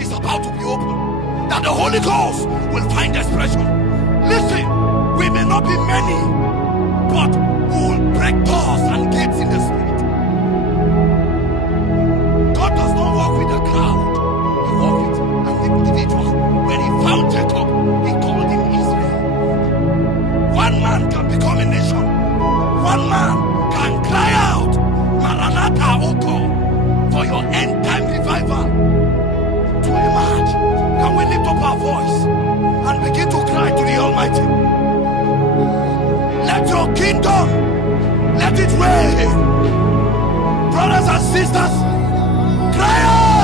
is about to be opened, that the Holy Ghost will find expression. Listen, we may not be many, but we will break doors and gates in the spirit. God does not walk with a crowd, he walks with an individual. When he found Jacob, he called him Israel. One man can become a nation. One man can cry out, Maranatha, O God, for your end time revival to emerge. Can we lift up our voice and begin to cry to the Almighty? Let your kingdom, let it reign. Brothers and sisters,